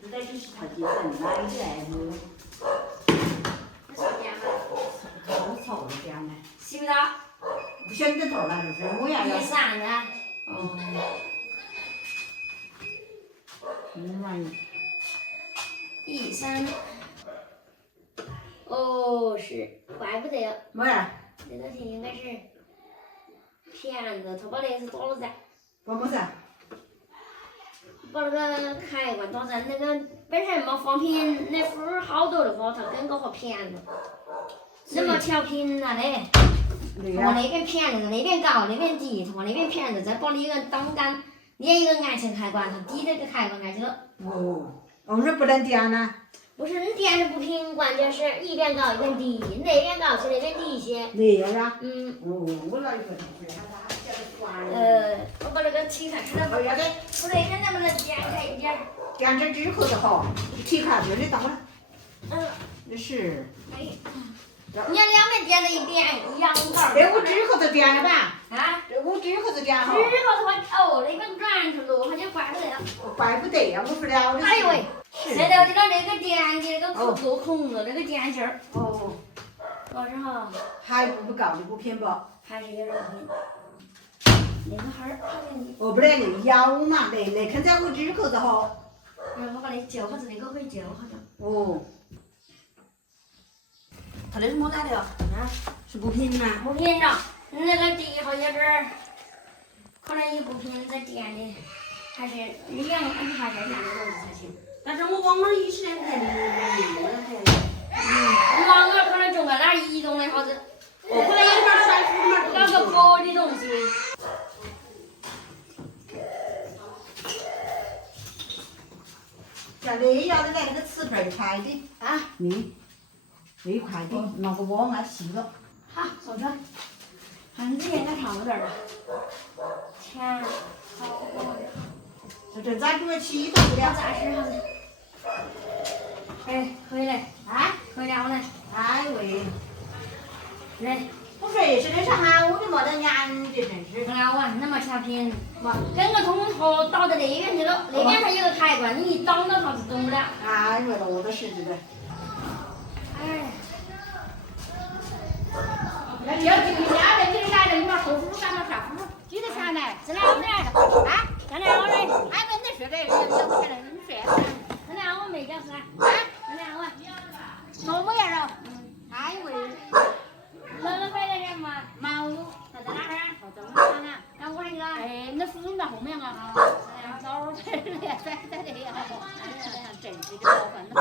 你得去套几层，哪有来不？那啥点嘛？好臭的点呢？洗不到。不晓得头了，就是我要。一扇子。哦。玩意。一扇。哦，是，怪不得。没呀。那个天应该是骗子，他把那是倒了噻。把么子？把那个开关倒噻，那个本身没放平，那符好多的话，他跟个和骗子，那么调平了嘞。他往那边骗子，那边高，那边低，他往那边骗子，再把那个挡杆连一个安全开关，他低这个开关开去了。哦，我们不能点呢。不是你电是不平，关键是一边高一边低，那边高是那边低一些。那样呀？嗯。哦，我那一个同学他晓得关。我把那个提开，看到不？要得。我那边能不能点开一点？点这之后的哈，提开这里到了。那是。哎。你要两边点了一点，一样号。这屋之后就点了吧？啊？这屋之后就点哈。之后的话，哦，那边转出路，他就怪不得了。怪不得呀，我不了的。哎呦喂！现在我知道那个电的那个做孔子那个电芯儿。哦。多少？还不高的不偏不？还是有点偏。那个还是哦，不然那摇嘛，那坑在屋之后的哈。我把那揪下子，那个可以揪下子。哦。他那是么来的呀？是不平吗？不平着，那个地好像是，可能也不平，在电的，还是两还是两个东西才行。但是我往那儿一起来才网啊可能就在那儿移动的好子。哦，可能有点甩出嘛。那个薄的东西。叫那要得来那个瓷盆快的啊，那快的，拿个网啊细了。好，送去。盘子应该差不多了。钱好多的。这咋煮起都不了？暂时好子。哎，可以嘞。啊？可以了嘞。哎喂。来。我说是那啥哈，我就没得眼的真是。不了哇，那么调频，跟个通头倒到那边去了，那边还有个开关，你一倒到它是动不了。哎呦，那我都是这个。哎。那你要这个家的，你来了，你把后厨干到啥服？记得下来，是哪我来的？啊，刚才我来。俺们那说的，要不下来，你说。刚才我没讲是吧？啊，刚才我。什么样了？哎喂。姥姥回来了吗？毛有。他在哪儿啊？我怎么看啊？那我那个。哎，那夫人在后面啊。老儿回来，在这里啊，真是的过分了。